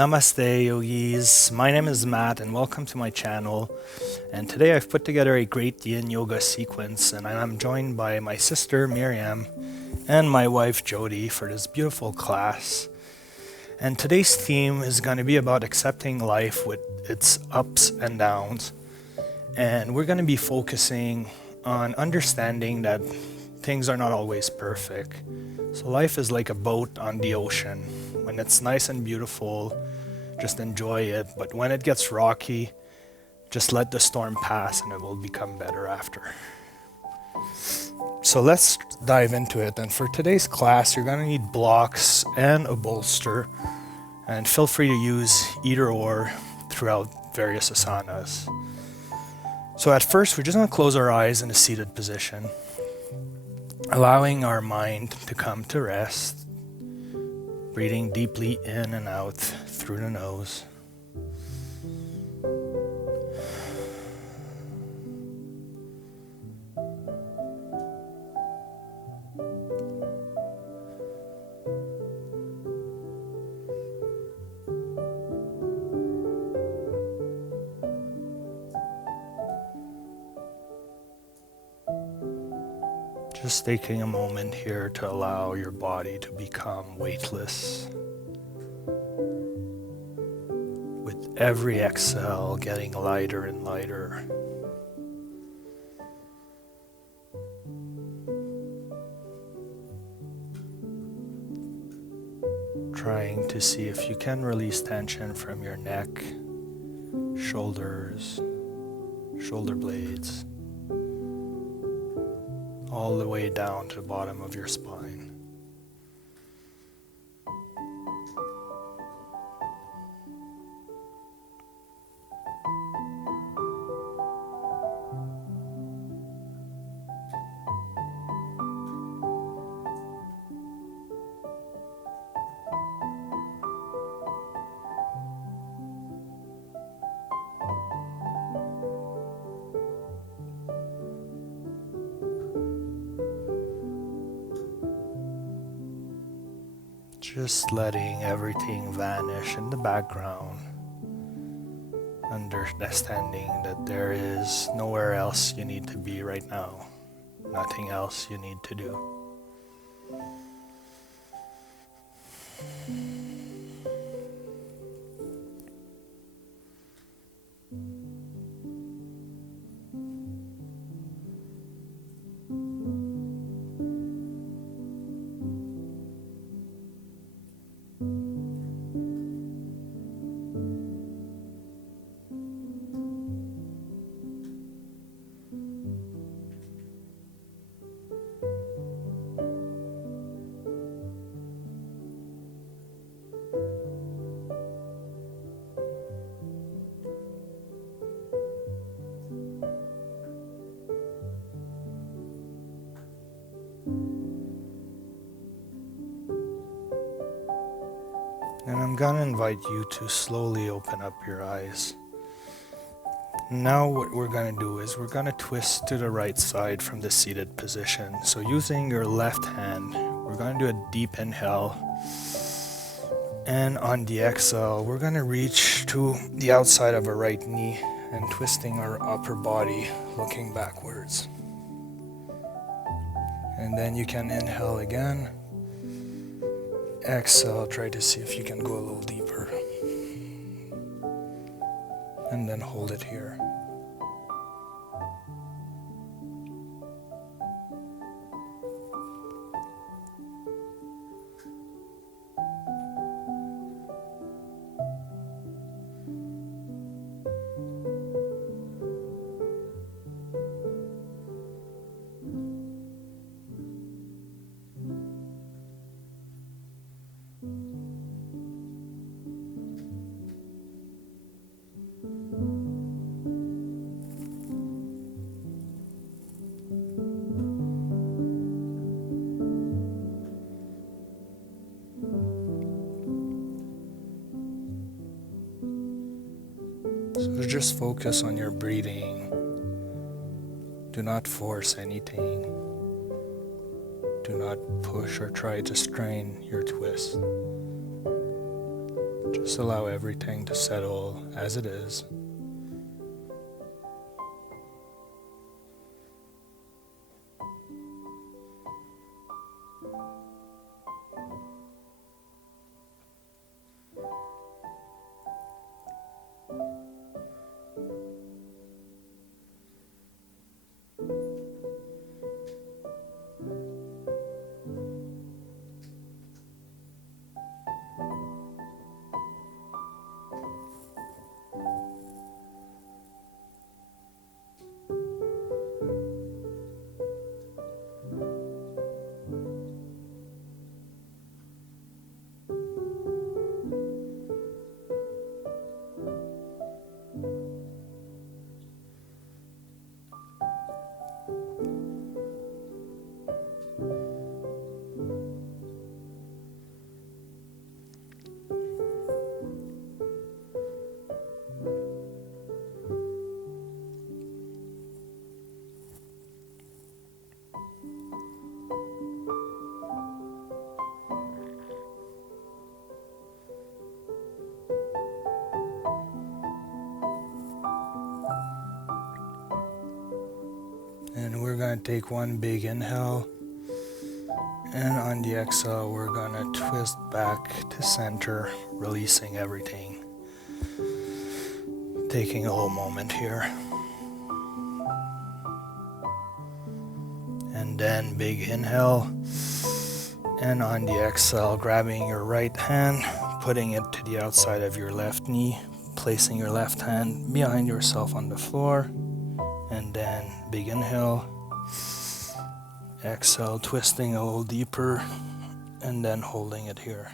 Namaste, yogis. My name is Matt, and welcome to my channel. And today I've put together a great Yin Yoga sequence, and I'm joined by my sister Myriam and my wife Jodi for this beautiful class. And today's theme is going to be about accepting life with its ups and downs. And we're going to be focusing on understanding that things are not always perfect. So life is like a boat on the ocean. When it's nice and beautiful, just enjoy it. But when it gets rocky, just let the storm pass and it will become better after. So let's dive into it. And for today's class, you're going to need blocks and a bolster. And feel free to use either or throughout various asanas. So at first, we're just going to close our eyes in a seated position, allowing our mind to come to rest, breathing deeply in and out through the nose. Just taking a moment here to allow your body to become weightless. With every exhale, getting lighter and lighter. Trying to see if you can release tension from your neck, shoulders, shoulder blades, all the way down to the bottom of your spine. Just letting everything vanish in the background, understanding that there is nowhere else you need to be right now, nothing else you need to do. And I'm gonna invite you to slowly open up your eyes. Now what we're gonna do is we're gonna twist to the right side from the seated position. So using your left hand, we're gonna do a deep inhale. And on the exhale, we're gonna reach to the outside of our right knee and twisting our upper body, looking backwards. And then you can inhale again. Exhale, try to see if you can go a little deeper. And then hold it here. So just focus on your breathing. Do not force anything. Do not push or try to strain your twist. Just allow everything to settle as it is. And we're going to take one big inhale, and on the exhale we're going to twist back to center, releasing everything. Taking a little moment here. And then big inhale, and on the exhale grabbing your right hand, putting it to the outside of your left knee, placing your left hand behind yourself on the floor. And then big inhale, exhale, twisting a little deeper, and then holding it here.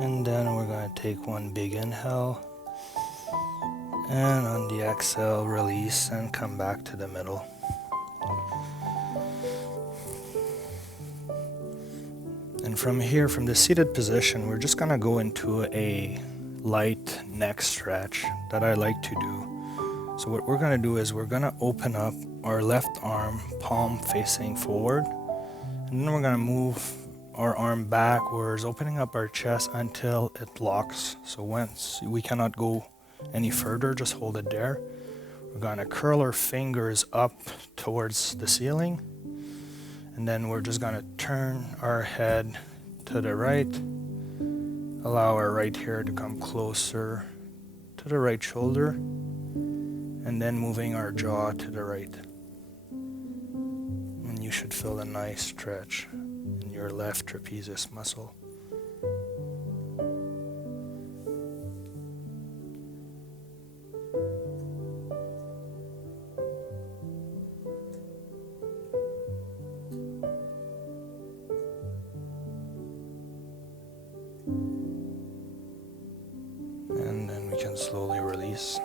And then we're going to take one big inhale, and on the exhale release and come back to the middle. And from here, from the seated position, we're just going to go into a light neck stretch that I like to do. So what we're going to do is we're going to open up our left arm, palm facing forward, and then we're going to move our arm backwards, opening up our chest until it locks. So once we cannot go any further, just hold it there. We're going to curl our fingers up towards the ceiling, and then we're just going to turn our head to the right. Allow our right hair to come closer to the right shoulder, and then moving our jaw to the right. And you should feel a nice stretch in your left trapezius muscle. And then we can slowly release.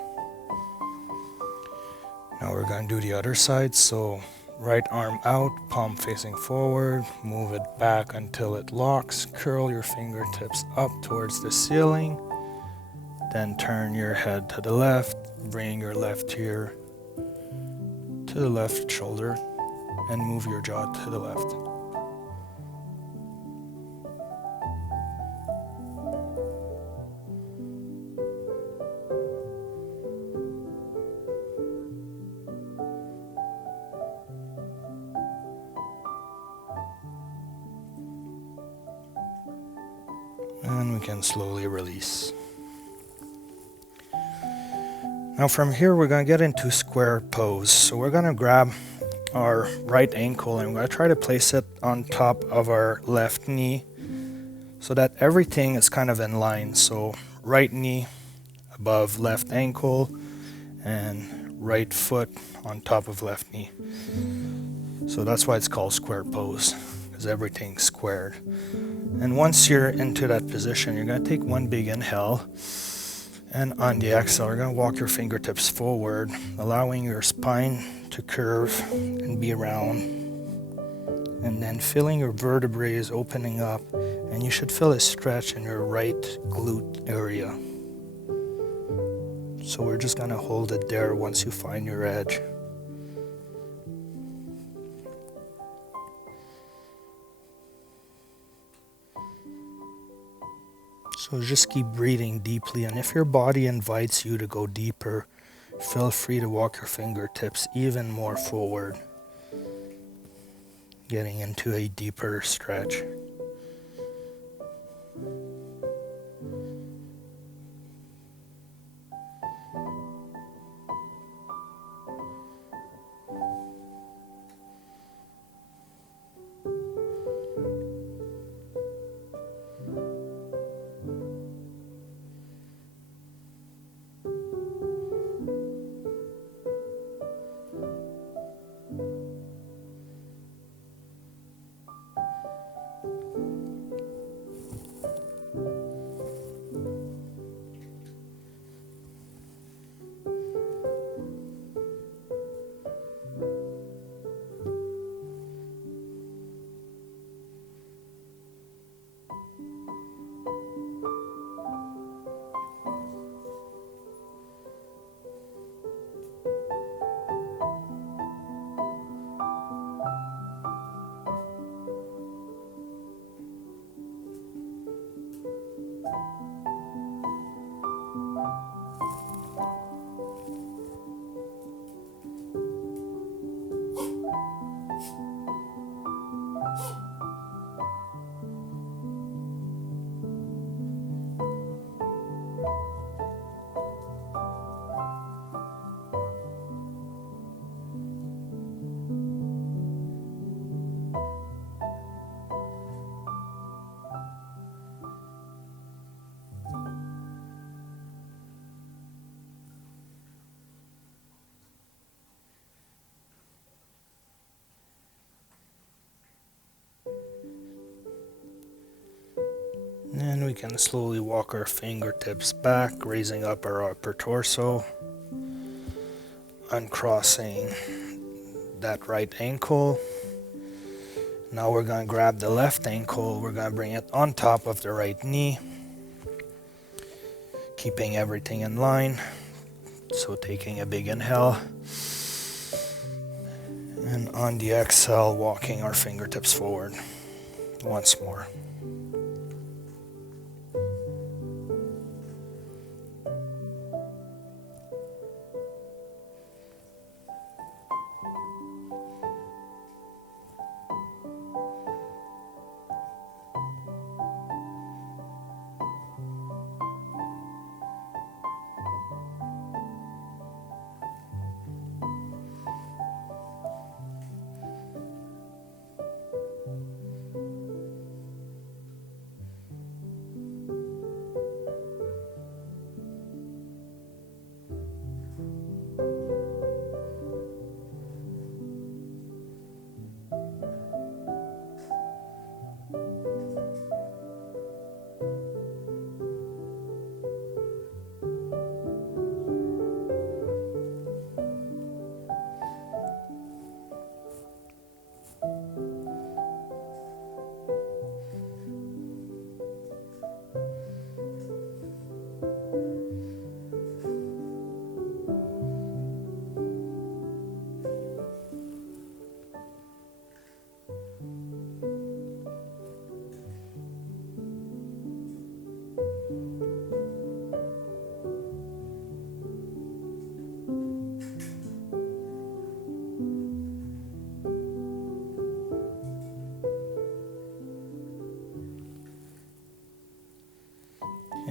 Now we're going to do the other side. So right arm out, palm facing forward, move it back until it locks. Curl your fingertips up towards the ceiling. Then turn your head to the left, bring your left ear to the left shoulder, and move your jaw to the left. And we can slowly release. Now from here we're going to get into square pose. So we're going to grab our right ankle and we're going to try to place it on top of our left knee so that everything is kind of in line. So right knee above left ankle and right foot on top of left knee. So that's why it's called square pose, because everything's squared. And once you're into that position, you're going to take one big inhale, and on the exhale, you're going to walk your fingertips forward, allowing your spine to curve and be round, and then feeling your vertebrae opening up, and you should feel a stretch in your right glute area. So we're just going to hold it there once you find your edge. So just keep breathing deeply, and if your body invites you to go deeper, feel free to walk your fingertips even more forward, getting into a deeper stretch. And we can slowly walk our fingertips back, raising up our upper torso, uncrossing that right ankle. Now we're going to grab the left ankle, we're going to bring it on top of the right knee, keeping everything in line. So taking a big inhale, and on the exhale, walking our fingertips forward once more.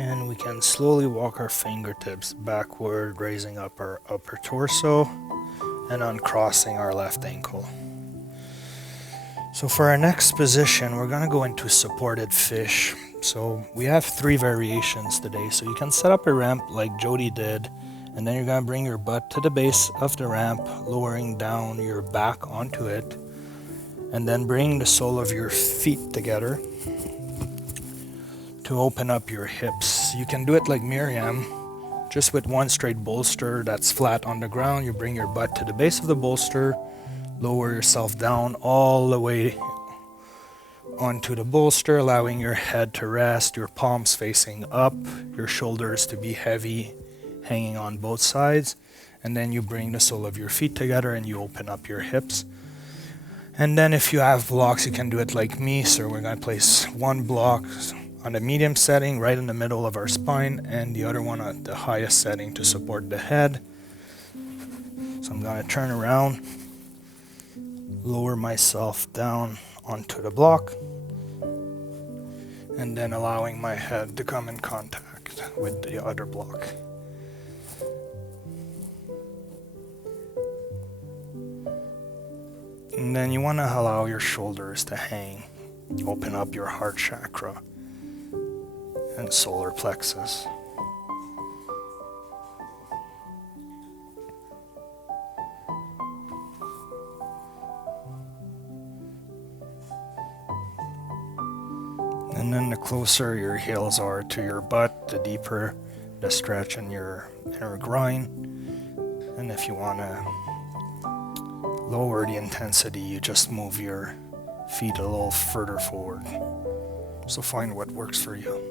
And we can slowly walk our fingertips backward, raising up our upper torso and uncrossing our left ankle. So for our next position, we're going to go into supported fish. So we have 3 variations today. So you can set up a ramp like Jodi did, and then you're going to bring your butt to the base of the ramp, lowering down your back onto it, and then bring the sole of your feet together to open up your hips. You can do it like Myriam, just with one straight bolster that's flat on the ground. You bring your butt to the base of the bolster, lower yourself down all the way onto the bolster, allowing your head to rest, your palms facing up, your shoulders to be heavy, hanging on both sides. And then you bring the sole of your feet together and you open up your hips. And then if you have blocks, you can do it like me. So we're going to place one block on the medium setting right in the middle of our spine, and the other one at the highest setting to support the head. So I'm going to turn around, lower myself down onto the block, and then allowing my head to come in contact with the other block. And then you want to allow your shoulders to hang, open up your heart chakra and solar plexus. And then the closer your heels are to your butt, the deeper the stretch in your inner groin. And if you want to lower the intensity, you just move your feet a little further forward. So find what works for you.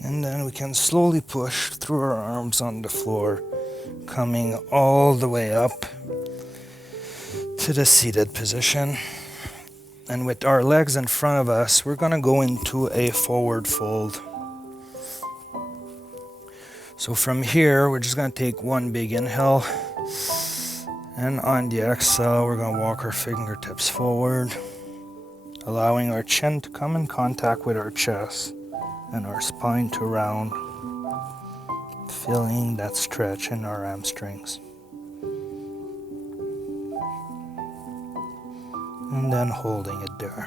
And then we can slowly push through our arms on the floor, coming all the way up to the seated position. And with our legs in front of us, we're going to go into a forward fold. So from here, we're just going to take one big inhale. And on the exhale, we're going to walk our fingertips forward, allowing our chin to come in contact with our chest and our spine to round, feeling that stretch in our hamstrings. And then holding it there.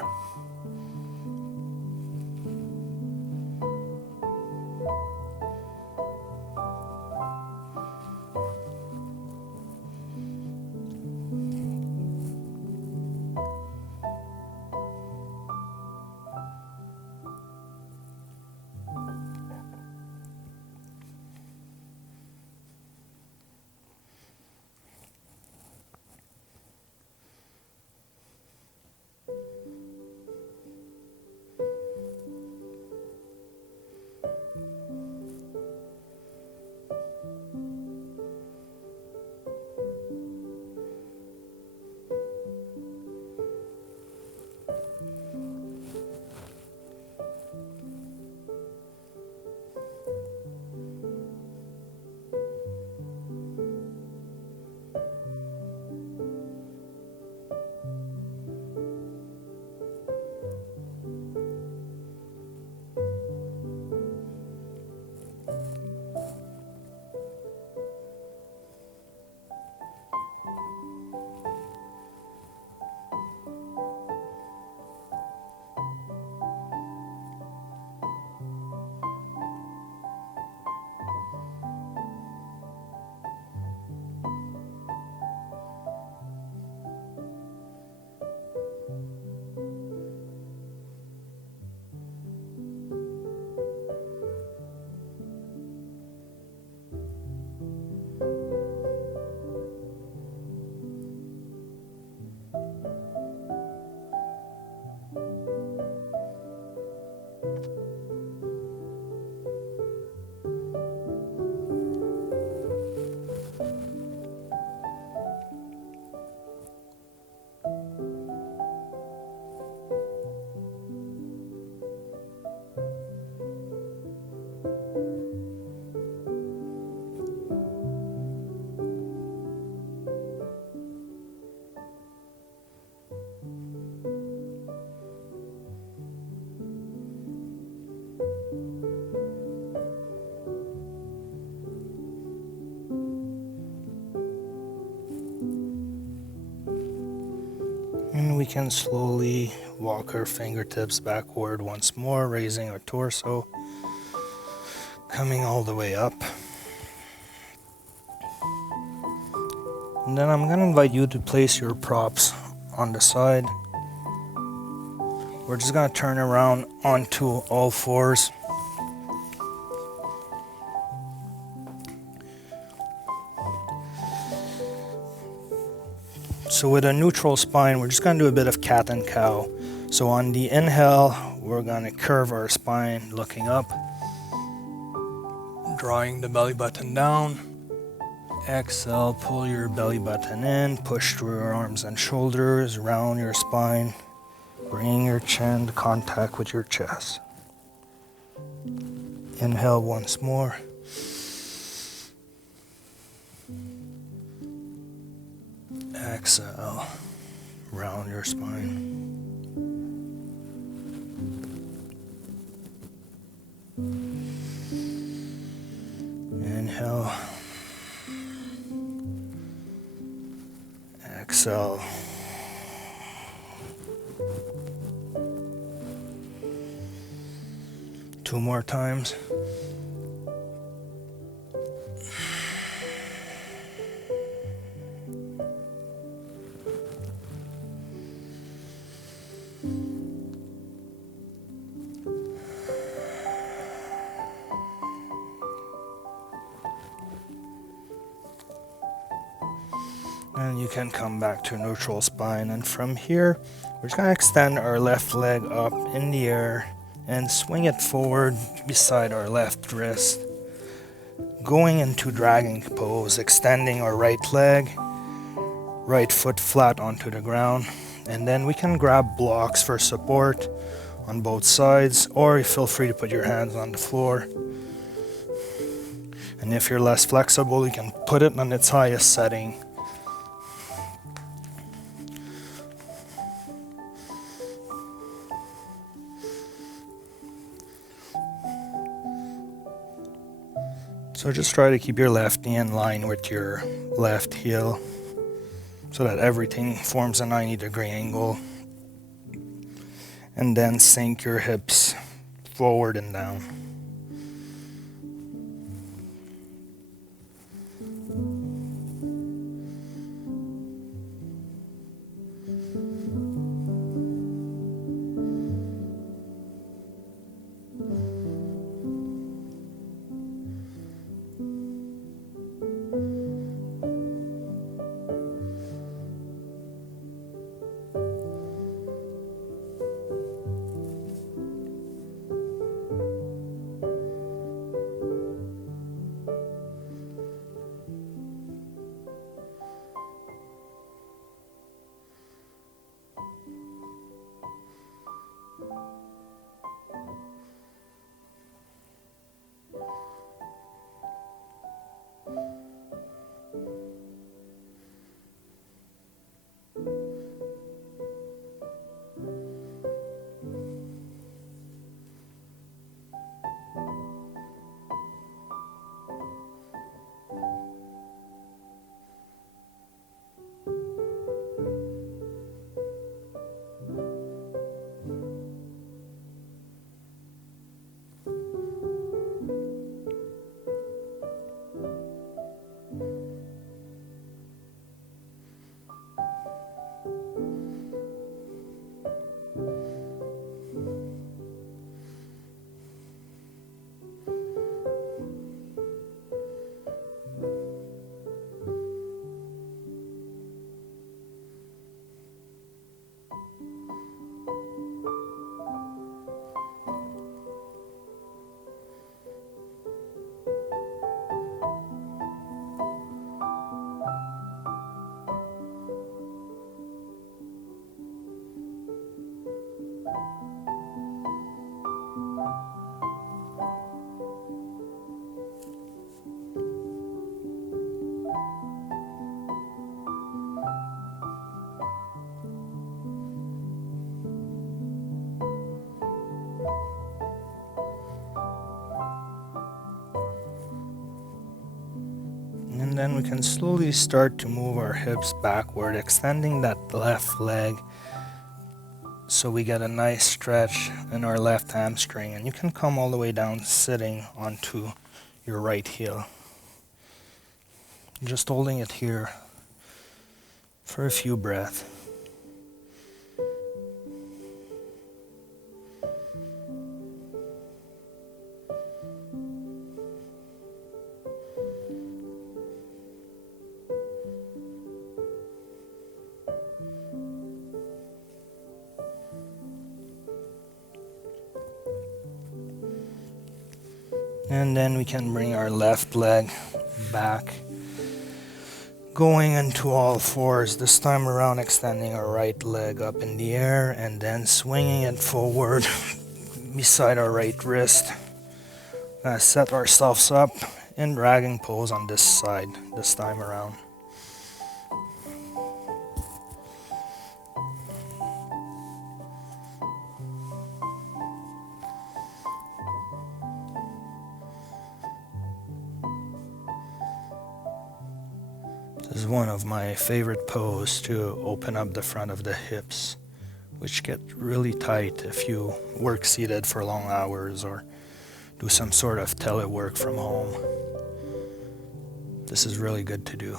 And we can slowly walk our fingertips backward once more, raising our torso, coming all the way up. And then I'm going to invite you to place your props on the side. We're just going to turn around onto all fours. So with a neutral spine, we're just going to do a bit of cat and cow. So on the inhale, we're going to curve our spine looking up, drawing the belly button down. Exhale, pull your belly button in, push through your arms and shoulders, round your spine, bringing your chin to contact with your chest. Inhale once more. Exhale, round your spine. Inhale. Exhale. Two more times. And you can come back to neutral spine, and from here we're just going to extend our left leg up in the air and swing it forward beside our left wrist, going into dragon pose, extending our right leg, right foot flat onto the ground, and then we can grab blocks for support on both sides, or you feel free to put your hands on the floor. And if you're less flexible, you can put it on its highest setting. So just try to keep your left knee in line with your left heel so that everything forms a 90-degree angle. And then sink your hips forward and down. And then we can slowly start to move our hips backward, extending that left leg so we get a nice stretch in our left hamstring. And you can come all the way down sitting onto your right heel. Just holding it here for a few breaths. And then we can bring our left leg back, going into all fours, this time around extending our right leg up in the air and then swinging it forward beside our right wrist. Set ourselves up in dragging pose on this side this time around. This is one of my favorite poses to open up the front of the hips, which get really tight if you work seated for long hours or do some sort of telework from home. This is really good to do.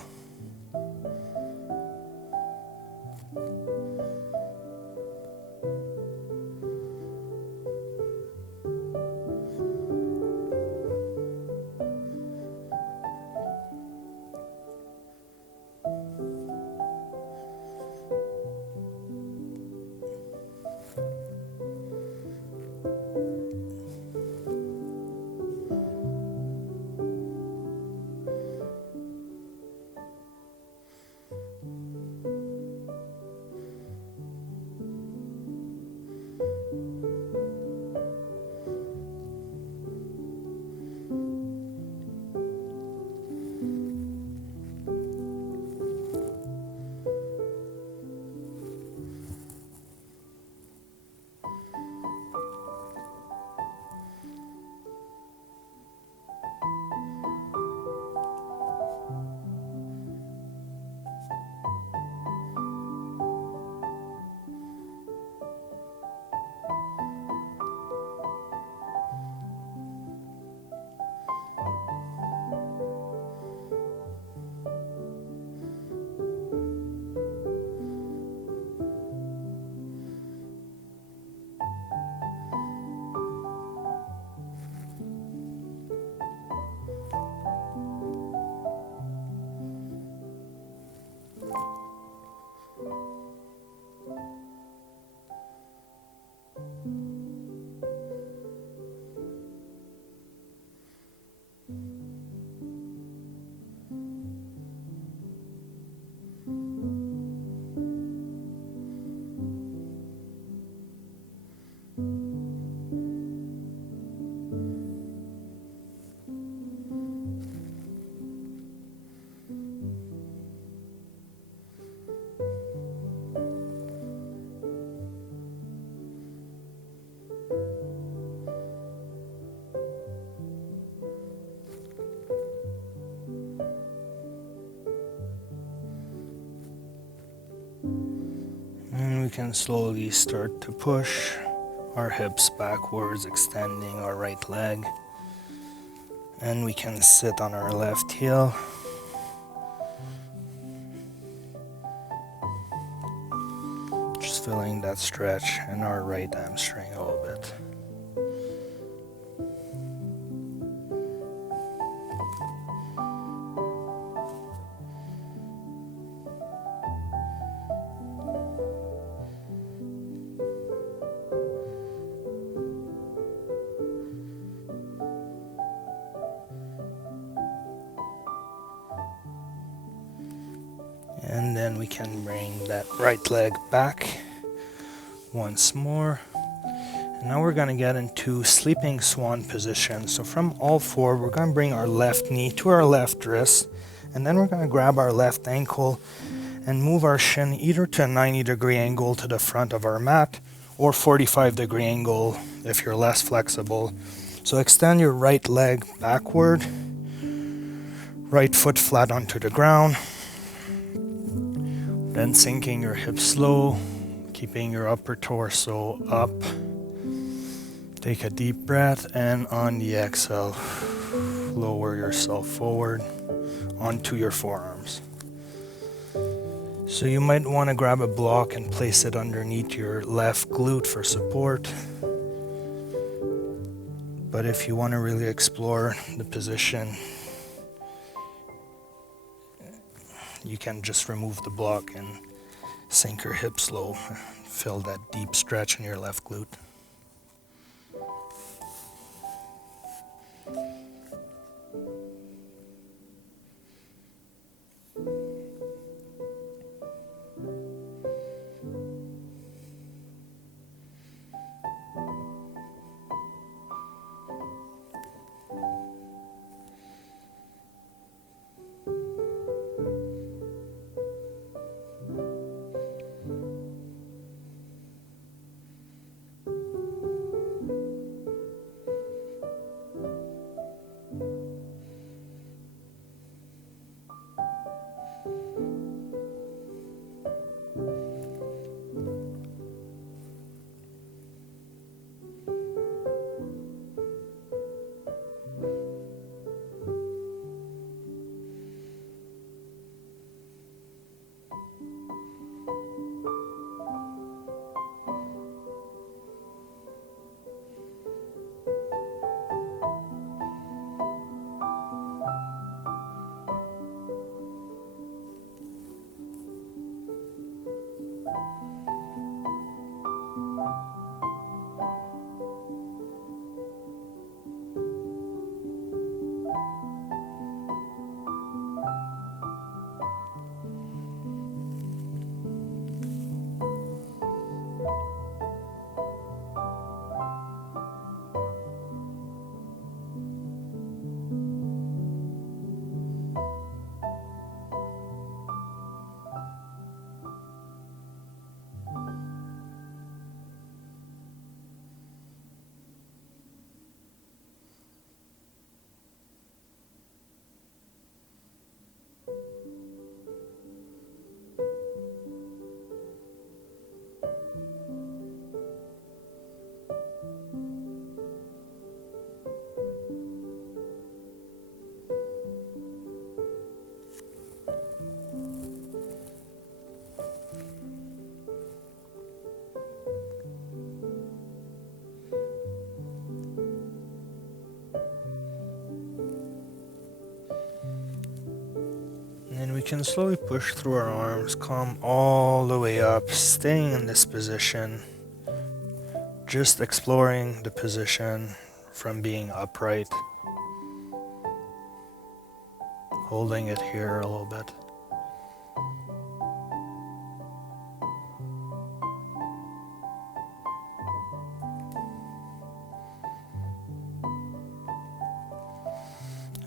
And we can slowly start to push our hips backwards, extending our right leg. And we can sit on our left heel. Just feeling that stretch in our right hamstring a little bit. And then we can bring that right leg back once more. And now we're going to get into sleeping swan position. So from all four, we're going to bring our left knee to our left wrist. And then we're going to grab our left ankle and move our shin either to a 90-degree angle to the front of our mat or 45-degree angle if you're less flexible. So extend your right leg backward, right foot flat onto the ground. Then sinking your hips slow, keeping your upper torso up. Take a deep breath, and on the exhale, lower yourself forward onto your forearms. So you might want to grab a block and place it underneath your left glute for support. But if you want to really explore the position, you can just remove the block and sink your hips low. Feel that deep stretch in your left glute. And we can slowly push through our arms, come all the way up, staying in this position, just exploring the position from being upright, holding it here a little bit.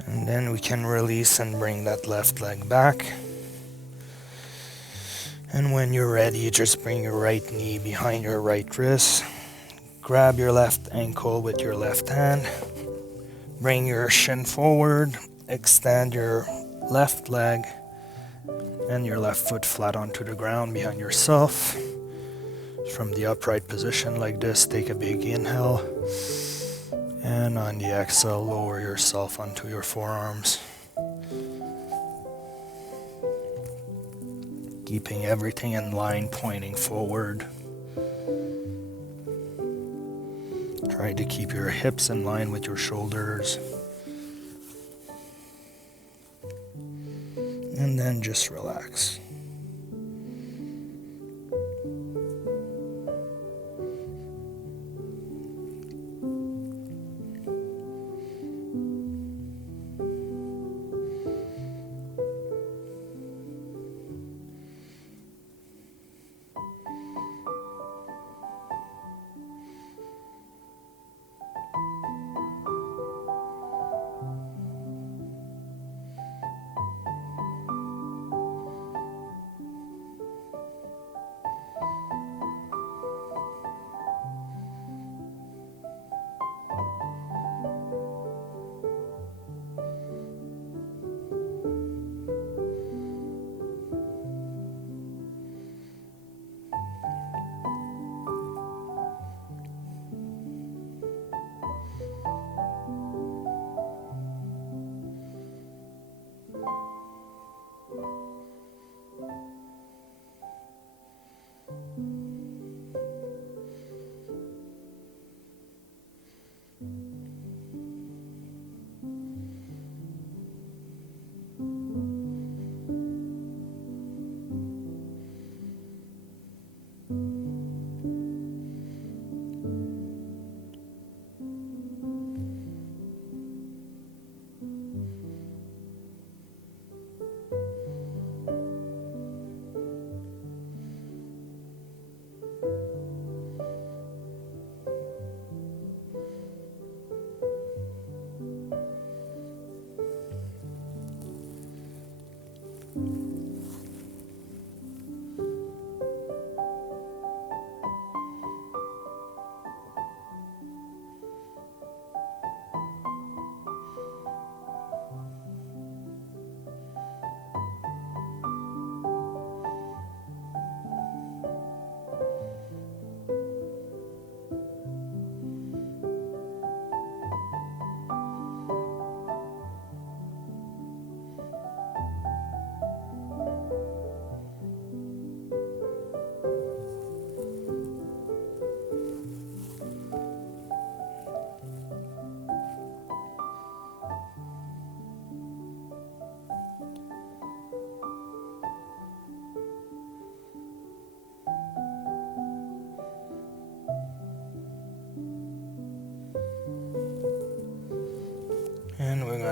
And then we can release and bring that left leg back. And when you're ready, just bring your right knee behind your right wrist. Grab your left ankle with your left hand. Bring your shin forward. Extend your left leg and your left foot flat onto the ground behind yourself. From the upright position like this, take a big inhale. And on the exhale, lower yourself onto your forearms. Keeping everything in line, pointing forward. Try to keep your hips in line with your shoulders. And then just relax.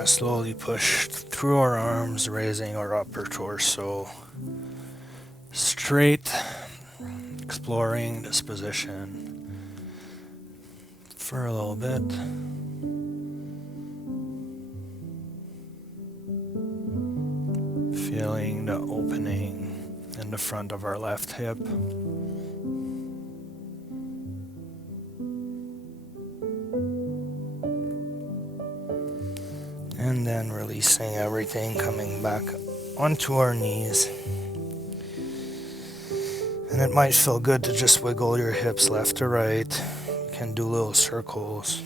gonna slowly push through our arms, raising our upper torso straight, exploring this position for a little bit. Feeling the opening in the front of our left hip. And then releasing everything, coming back onto our knees. And it might feel good to just wiggle your hips left to right. You can do little circles,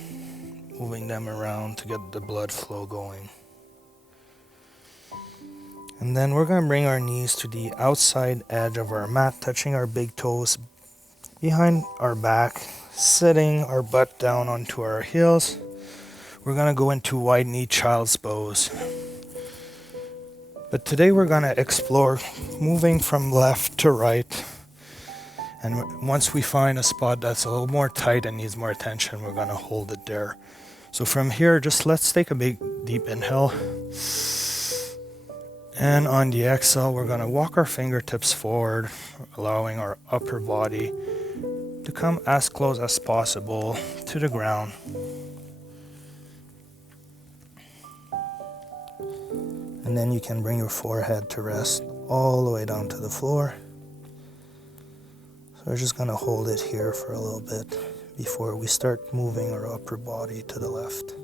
moving them around to get the blood flow going. And then we're going to bring our knees to the outside edge of our mat, touching our big toes behind our back, sitting our butt down onto our heels. We're going to go into wide knee child's pose. But today we're going to explore moving from left to right. And once we find a spot that's a little more tight and needs more attention, we're going to hold it there. So from here, just let's take a big deep inhale. And on the exhale, we're going to walk our fingertips forward, allowing our upper body to come as close as possible to the ground. And then you can bring your forehead to rest all the way down to the floor. So we're just going to hold it here for a little bit before we start moving our upper body to the left.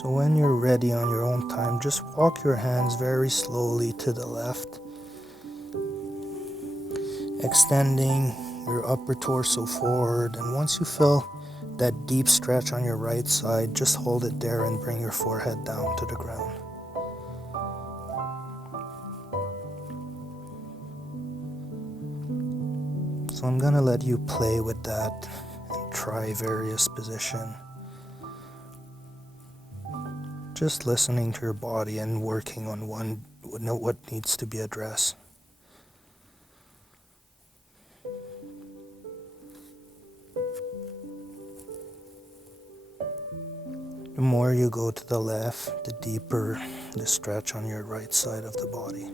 So when you're ready on your own time, just walk your hands very slowly to the left, extending your upper torso forward. And once you feel that deep stretch on your right side, just hold it there and bring your forehead down to the ground. So I'm going to let you play with that and try various positions. Just listening to your body and working on what needs to be addressed. The more you go to the left, the deeper the stretch on your right side of the body.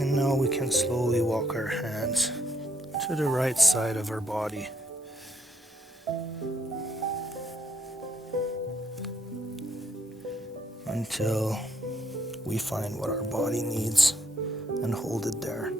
And now we can slowly walk our hands to the right side of our body. Until we find what our body needs and hold it there.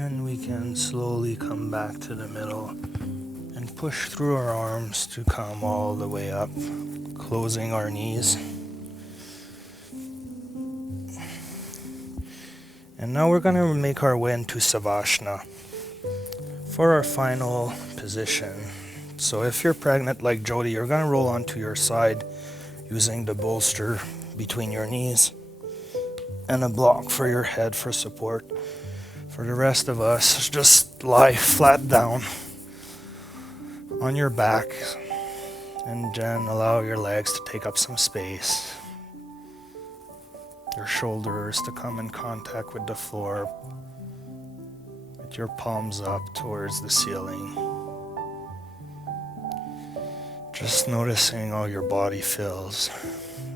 And we can slowly come back to the middle and push through our arms to come all the way up, closing our knees. And now we're going to make our way into Savasana for our final position. So if you're pregnant like Jodi, you're going to roll onto your side using the bolster between your knees and a block for your head for support. For the rest of us, just lie flat down on your back and then allow your legs to take up some space. Your shoulders to come in contact with the floor, with your palms up towards the ceiling. Just noticing how your body feels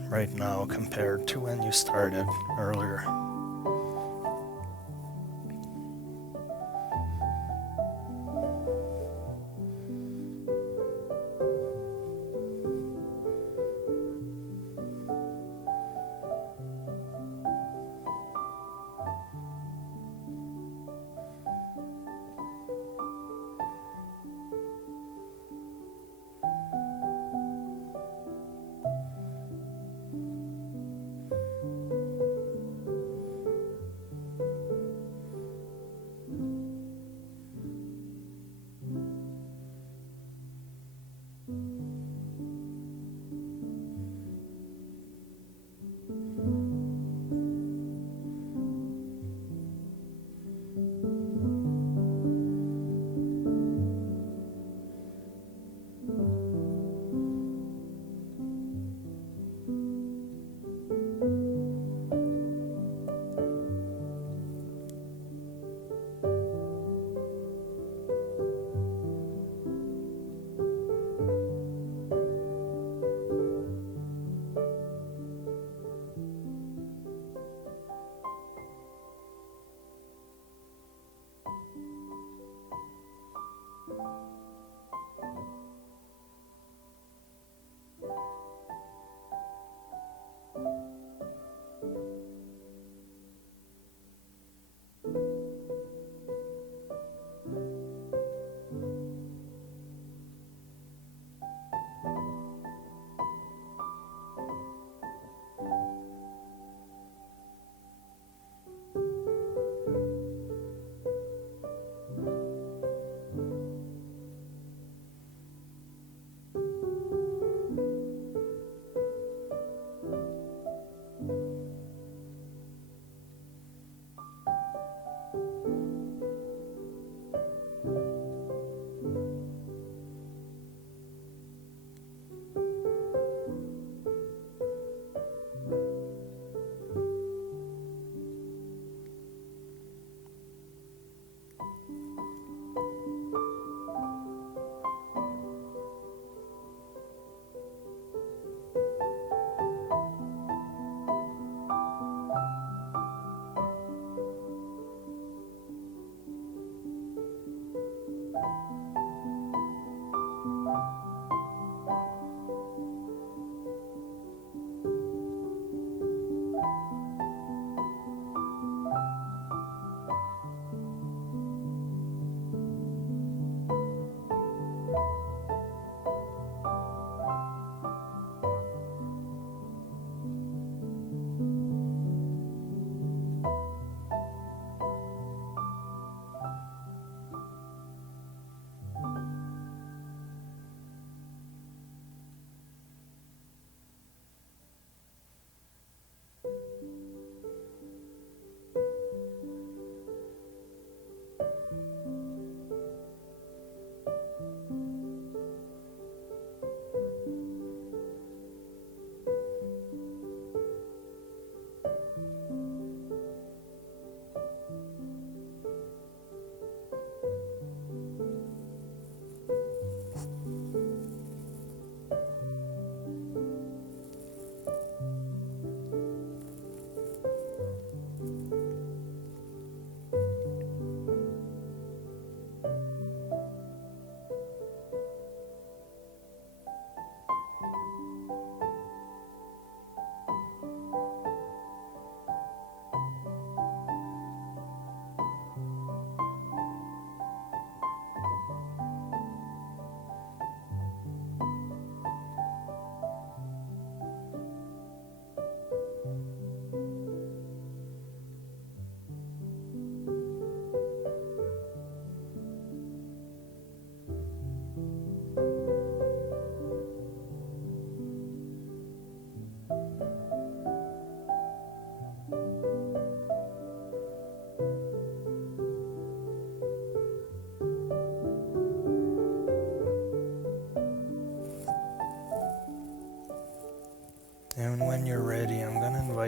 right now compared to when you started earlier.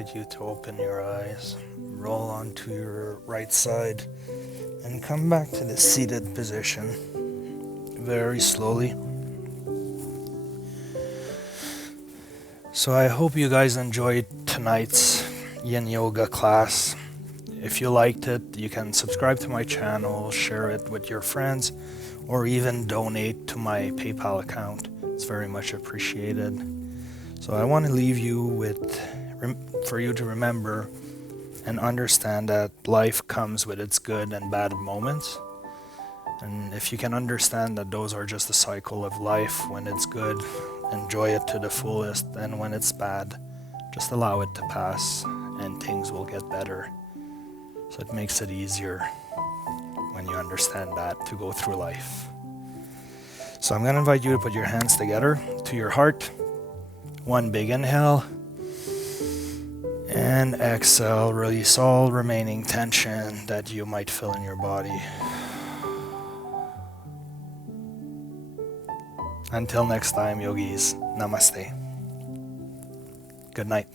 invite you to open your eyes, roll onto your right side, and come back to the seated position very slowly. So I hope you guys enjoyed tonight's Yin Yoga class. If you liked it, you can subscribe to my channel, share it with your friends, or even donate to my PayPal account. It's very much appreciated. So I want to leave you with, for you to remember and understand that life comes with its good and bad moments. And if you can understand that those are just a cycle of life, when it's good, enjoy it to the fullest, and when it's bad, just allow it to pass and things will get better. So it makes it easier when you understand that to go through life. So I'm going to invite you to put your hands together to your heart. One big inhale. And exhale, release all remaining tension that you might feel in your body. Until next time, yogis, namaste. Good night.